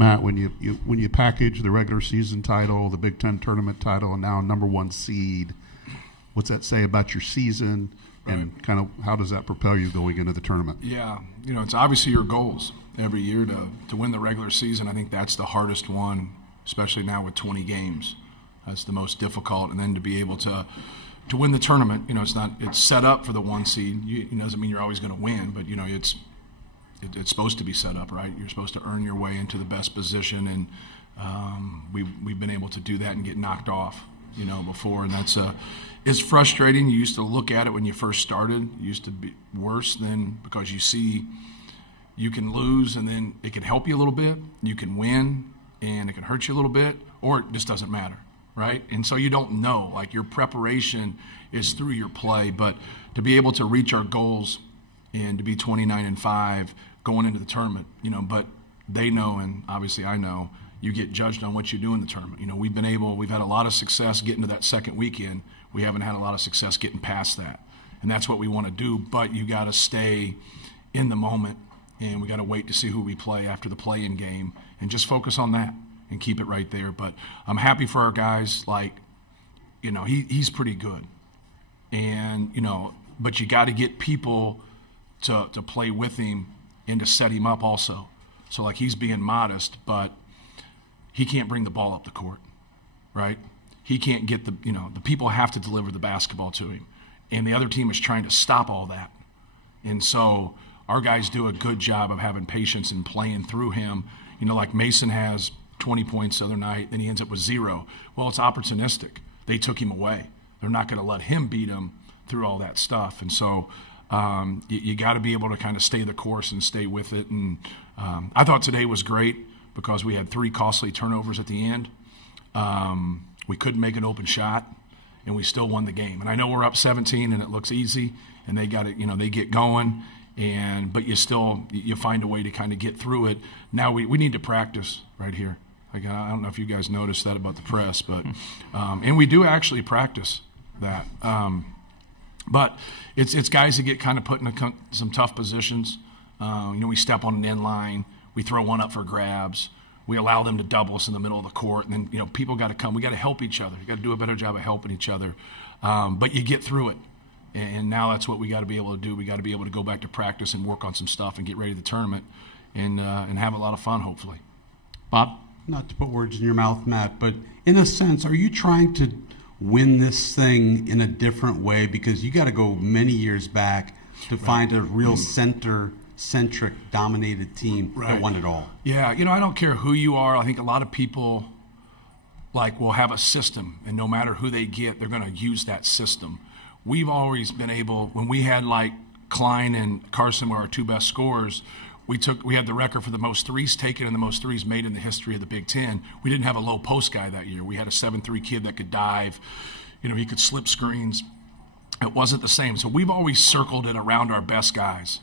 Matt, when you package the regular season title, the Big Ten tournament title, and now #1 seed, what's that say about your season, and kind of how does that propel you going into the tournament? Yeah, it's obviously your goals every year to win the regular season. I think that's the hardest one, especially now with 20 games. That's the most difficult, and then to be able to win the tournament, it's set up for the 1 seed. It doesn't mean you're always going to win, but it's supposed to be set up, right? You're supposed to earn your way into the best position, and we've been able to do that and get knocked off, before, and it's frustrating. You used to look at it when you first started. It used to be worse than, because you see you can lose and then it can help you a little bit. You can win and it can hurt you a little bit, or it just doesn't matter, right? And so you don't know. Like, your preparation is through your play, but to be able to reach our goals and to be 29-5 going into the tournament, but they know, and obviously I know, you get judged on what you do in the tournament. We've had a lot of success getting to that second weekend. We haven't had a lot of success getting past that. And that's what we want to do, but you got to stay in the moment, and we got to wait to see who we play after the play-in game and just focus on that and keep it right there. But I'm happy for our guys. He's pretty good. And, but you got to get people to play with him and to set him up also. So, he's being modest, but he can't bring the ball up the court, right? He can't get the people have to deliver the basketball to him. And the other team is trying to stop all that. And so our guys do a good job of having patience and playing through him. Like Mason has 20 points the other night, then he ends up with 0. Well, it's opportunistic. They took him away. They're not going to let him beat him through all that stuff. And so you got to be able to kind of stay the course and stay with it. And I thought today was great because we had 3 costly turnovers at the end. We couldn't make an open shot, and we still won the game. And I know we're up 17, and it looks easy, and they got it. They get going, but you find a way to kind of get through it. Now we need to practice right here. I don't know if you guys noticed that about the press, but and we do actually practice that. But it's guys that get kind of put in some tough positions. We step on an end line, we throw one up for grabs. We allow them to double us in the middle of the court, and then people got to come. We got to help each other. You got to do a better job of helping each other. But you get through it, and now that's what we got to be able to do. We got to be able to go back to practice and work on some stuff and get ready for the tournament, and have a lot of fun, hopefully. Bob? Not to put words in your mouth, Matt, but in a sense, are you trying to win this thing in a different way? Because you got to go many years back to find a real centric dominated team that won it all. Yeah, I don't care who you are. I think a lot of people will have a system, and no matter who they get, they're going to use that system. We've always been able, when we had Klein and Carson were our 2 best scorers, we had the record for the most threes taken and the most threes made in the history of the Big Ten. We didn't have a low post guy that year. We had a 7'3" kid that could dive. He could slip screens. It wasn't the same. So we've always circled it around our best guys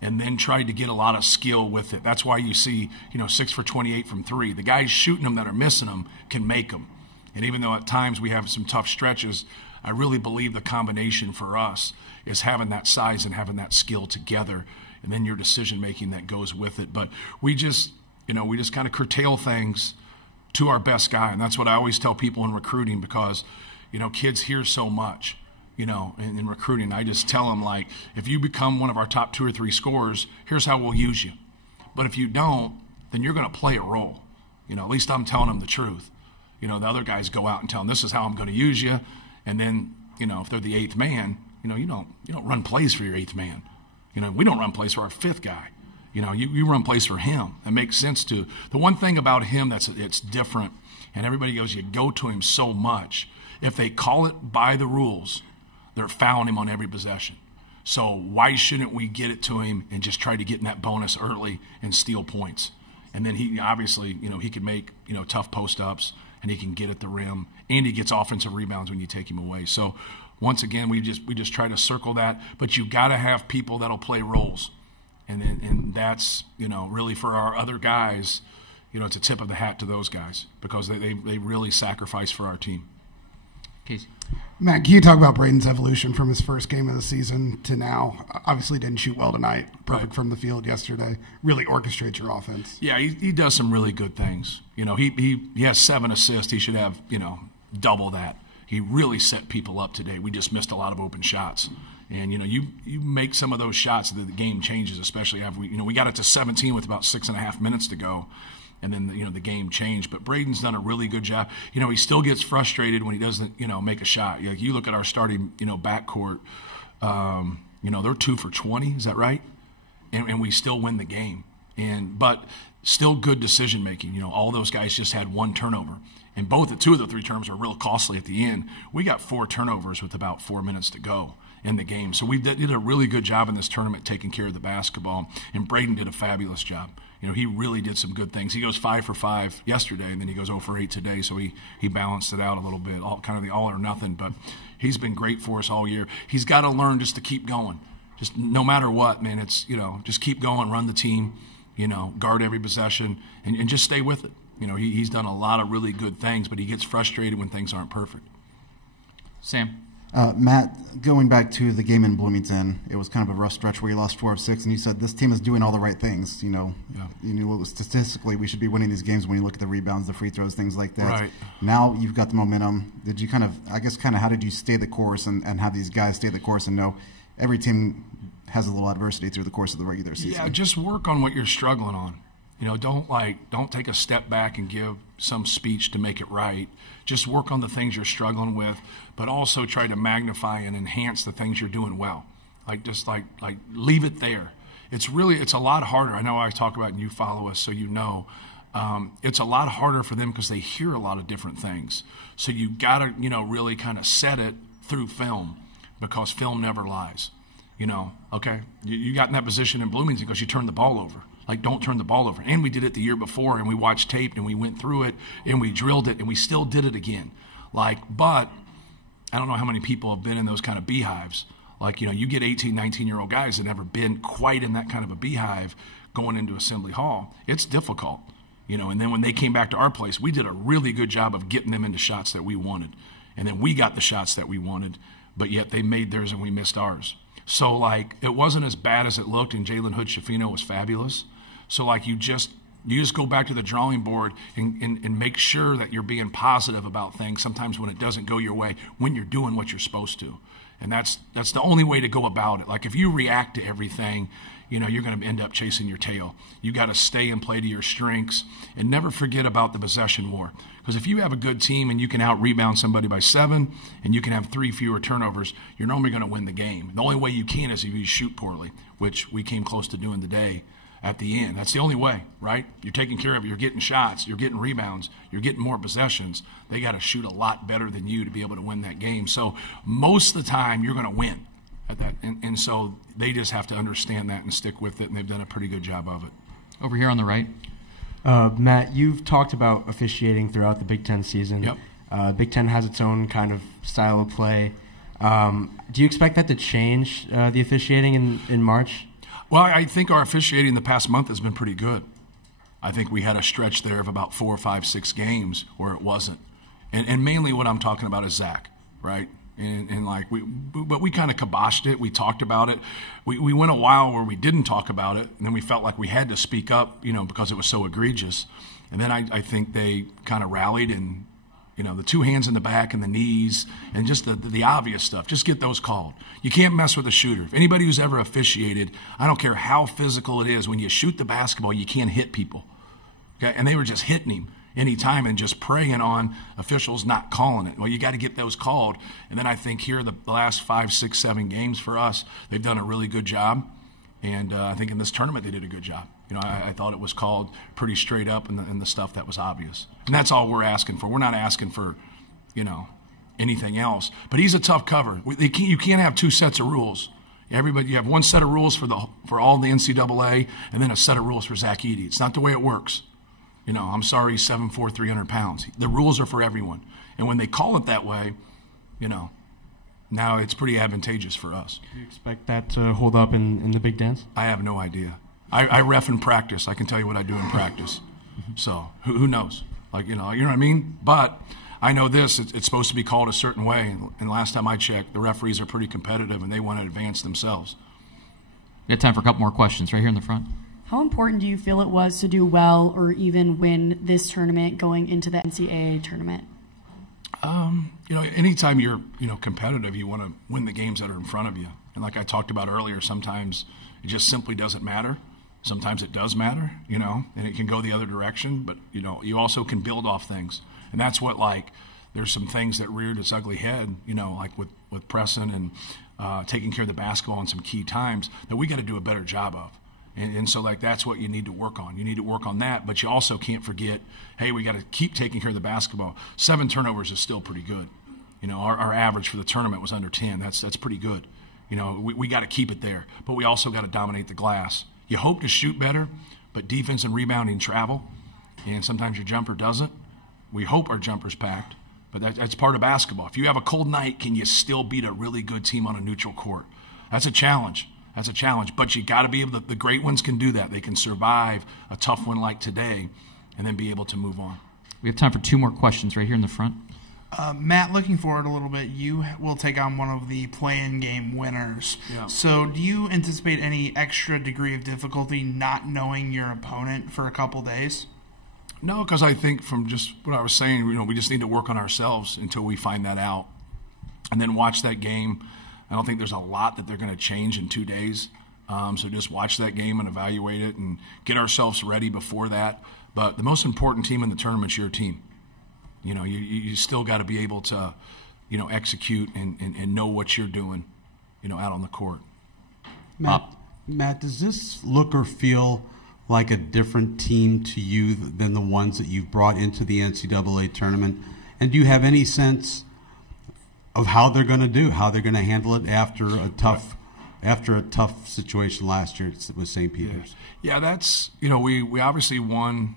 and then tried to get a lot of skill with it. That's why you see, 6 for 28 from 3. The guys shooting them that are missing them can make them. And even though at times we have some tough stretches, I really believe the combination for us is having that size and having that skill together, and then your decision-making that goes with it. But we just kind of curtail things to our best guy, and that's what I always tell people in recruiting because, kids hear so much. In recruiting, I just tell them, if you become one of our top 2 or 3 scorers, here's how we'll use you. But if you don't, then you're going to play a role. At least I'm telling them the truth. The other guys go out and tell them, this is how I'm going to use you. And then, if they're the 8th man, you don't run plays for your 8th man. We don't run plays for our 5th guy. You run plays for him. It makes sense to. The one thing about him it's different, and everybody goes, you go to him so much. If they call it by the rules, they're fouling him on every possession. So why shouldn't we get it to him and just try to get in that bonus early and steal points? And then he obviously, he can make, tough post-ups, and he can get at the rim, and he gets offensive rebounds when you take him away. So once again, we just try to circle that. But you got to have people that'll play roles. And that's, really for our other guys, it's a tip of the hat to those guys because they really sacrifice for our team. Casey. Matt, can you talk about Braden's evolution from his first game of the season to now? Obviously didn't shoot well tonight. Perfect from the field yesterday. Really orchestrates your offense. Yeah, he does some really good things. You know, he has 7 assists. He should have, double that. He really set people up today. We just missed a lot of open shots. And, you make some of those shots that the game changes, especially after we got it to 17 with about 6.5 minutes to go. And then, the game changed. But Braden's done a really good job. He still gets frustrated when he doesn't, make a shot. Like you look at our starting, backcourt, they're 2 for 20. Is that right? And we still win the game. But still good decision making. All those guys just had 1 turnover. And 2 of the 3 turnovers are real costly at the end. We got 4 turnovers with about 4 minutes to go in the game. So we did a really good job in this tournament taking care of the basketball. And Braden did a fabulous job. He really did some good things. He goes 5 for 5 yesterday, and then he goes 0 for 8 today. So he balanced it out a little bit, kind of the all or nothing. But he's been great for us all year. He's got to learn just to keep going. Just no matter what, man, it's, just keep going, run the team, guard every possession, and just stay with it. He's done a lot of really good things, but he gets frustrated when things aren't perfect. Sam. Matt, going back to the game in Bloomington, it was kind of a rough stretch where you lost 4 of 6, and you said this team is doing all the right things. Statistically, we should be winning these games when you look at the rebounds, the free throws, things like that. Right. Now you've got the momentum. Did you how did you stay the course and have these guys stay the course and know every team has a little adversity through the course of the regular season? Yeah, just work on what you're struggling on. Don't take a step back and give some speech to make it right. Just work on the things you're struggling with, but also try to magnify and enhance the things you're doing well. Leave it there. It's a lot harder. I know I talk about it and you follow us, so it's a lot harder for them because they hear a lot of different things. So you got to, really kind of set it through film because film never lies. Okay, you got in that position in Bloomington because you turned the ball over. Don't turn the ball over. And we did it the year before, and we watched tape, and we went through it, and we drilled it, and we still did it again. But I don't know how many people have been in those kind of beehives. You get 18, 19-year-old guys that never been quite in that kind of a beehive going into Assembly Hall. It's difficult, And then when they came back to our place, we did a really good job of getting them into shots that we wanted. And then we got the shots that we wanted, but yet they made theirs and we missed ours. So, it wasn't as bad as it looked, and Jalen Hood-Schifino was fabulous. So, you just go back to the drawing board and make sure that you're being positive about things sometimes when it doesn't go your way, when you're doing what you're supposed to. And that's the only way to go about it. If you react to everything, you're going to end up chasing your tail. You got to stay and play to your strengths and never forget about the possession war. Because if you have a good team and you can out-rebound somebody by 7 and you can have 3 fewer turnovers, you're normally going to win the game. The only way you can is if you shoot poorly, which we came close to doing today at the end. That's the only way, right? You're taking care of it. You're getting shots. You're getting rebounds. You're getting more possessions. They got to shoot a lot better than you to be able to win that game. So most of the time, you're going to win at that. And so they just have to understand that and stick with it, and they've done a pretty good job of it. Over here on the right. Matt, you've talked about officiating throughout the Big Ten season. Yep. Big Ten has its own kind of style of play. Do you expect that to change the officiating in March? Well, I think our officiating the past month has been pretty good. I think we had a stretch there of about 4, 5, 6 games where it wasn't. And mainly what I'm talking about is Zach, right? But we kind of kiboshed it. We talked about it. We went a while where we didn't talk about it, and then we felt like we had to speak up, because it was so egregious. And then I think they kind of rallied and, the 2 hands in the back and the knees and just the obvious stuff. Just get those called. You can't mess with a shooter. If anybody who's ever officiated, I don't care how physical it is, when you shoot the basketball, you can't hit people. Okay? And they were just hitting him anytime and just preying on officials not calling it. Well, you got to get those called. And then I think here the last 5, 6, 7 games for us, they've done a really good job. And I think in this tournament they did a good job. I thought it was called pretty straight up in the stuff that was obvious. And that's all we're asking for. We're not asking for, anything else. But he's a tough cover. You can't have 2 sets of rules. You have 1 set of rules for all the NCAA and then a set of rules for Ross-Ade. It's not the way it works. I'm sorry, he's 7'4", 300 pounds. The rules are for everyone. And when they call it that way, now it's pretty advantageous for us. Do you expect that to hold up in the Big Dance? I have no idea. I ref in practice. I can tell you what I do in practice. So who knows? You know what I mean? But I know this, it's supposed to be called a certain way, and last time I checked, the referees are pretty competitive, and they want to advance themselves. We have time for a couple more questions right here in the front. How important do you feel it was to do well or even win this tournament going into the NCAA tournament? Anytime you're, competitive, you want to win the games that are in front of you. And like I talked about earlier, sometimes it just simply doesn't matter. Sometimes it does matter, and it can go the other direction. But, you also can build off things. And that's what, there's some things that reared its ugly head, like with Preston and taking care of the basketball in some key times that we got to do a better job of. And so, that's what you need to work on. You need to work on that, but you also can't forget, hey, we got to keep taking care of the basketball. 7 turnovers is still pretty good. Our average for the tournament was under 10. That's pretty good. We got to keep it there, but we also got to dominate the glass. You hope to shoot better, but defense and rebounding travel, and sometimes your jumper doesn't. We hope our jumper's packed, but that's part of basketball. If you have a cold night, can you still beat a really good team on a neutral court? That's a challenge. That's a challenge, but you got to be able to. The great ones can do that. They can survive a tough one like today, and then be able to move on. We have time for 2 more questions right here in the front. Matt, looking forward a little bit, you will take on one of the play-in game winners. Yeah. So, do you anticipate any extra degree of difficulty not knowing your opponent for a couple days? No, because I think from just what I was saying, we just need to work on ourselves until we find that out, and then watch that game. I don't think there's a lot that they're going to change in 2 days. So just watch that game and evaluate it and get ourselves ready before that. But the most important team in the tournament is your team. You still got to be able to, execute and know what you're doing, out on the court. Matt, does this look or feel like a different team to you than the ones that you've brought into the NCAA tournament? And do you have any sense of how they're going to do, how they're going to handle it after a tough situation last year with St. Peter's? Yeah, that's, we obviously won,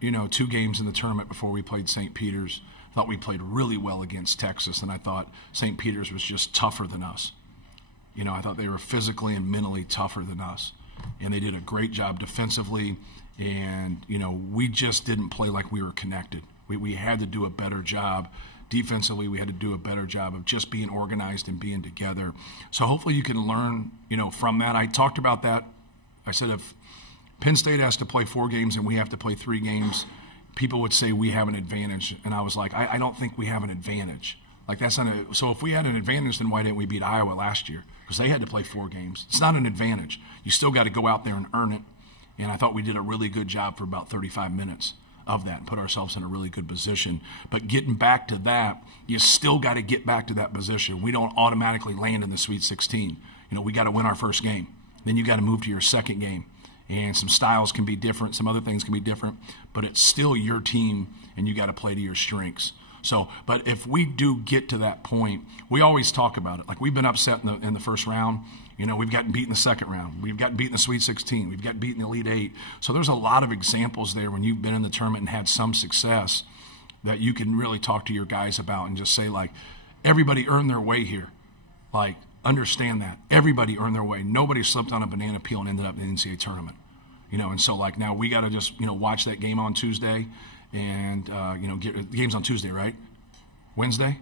2 games in the tournament before we played St. Peter's. Thought we played really well against Texas, and I thought St. Peter's was just tougher than us. I thought they were physically and mentally tougher than us, and they did a great job defensively, and, we just didn't play like we were connected. We had to do a better job. Defensively, we had to do a better job of just being organized and being together. So hopefully you can learn, from that. I talked about that. I said if Penn State has to play 4 games and we have to play 3 games, people would say we have an advantage. And I was like, I don't think we have an advantage. That's not so if we had an advantage, then why didn't we beat Iowa last year? Because they had to play 4 games. It's not an advantage. You still got to go out there and earn it. And I thought we did a really good job for about 35 minutes of that and put ourselves in a really good position. But getting back to that, you still got to get back to that position. We don't automatically land in the Sweet 16. We got to win our first game. Then you got to move to your second game. And some styles can be different, some other things can be different, but it's still your team and you got to play to your strengths. So, but if we do get to that point, we always talk about it. We've been upset in the first round. We've gotten beat in the second round. We've gotten beat in the Sweet 16. We've gotten beat in the Elite 8. So there's a lot of examples there when you've been in the tournament and had some success that you can really talk to your guys about and just say, everybody earned their way here. Understand that. Everybody earned their way. Nobody slipped on a banana peel and ended up in the NCAA tournament. And so now we got to just, watch that game on Tuesday and, get the game's on Tuesday, right? Wednesday?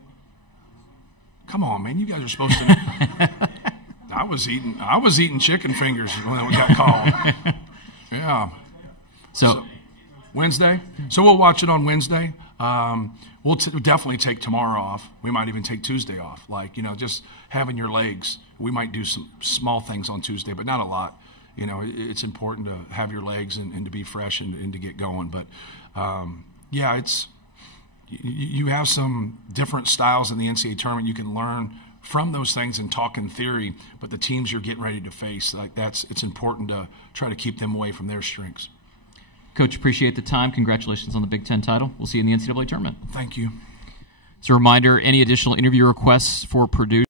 Come on, man. You guys are supposed to. I was eating chicken fingers when we got called. Yeah. So Wednesday. So we'll watch it on Wednesday. We'll definitely take tomorrow off. We might even take Tuesday off. Just having your legs. We might do some small things on Tuesday, but not a lot. It's important to have your legs and to be fresh and to get going. But you have some different styles in the NCAA tournament. You can learn from those things and talk in theory, but the teams you're getting ready to face, it's important to try to keep them away from their strengths. Coach, appreciate the time. Congratulations on the Big Ten title. We'll see you in the NCAA tournament. Thank you. As a reminder, any additional interview requests for Purdue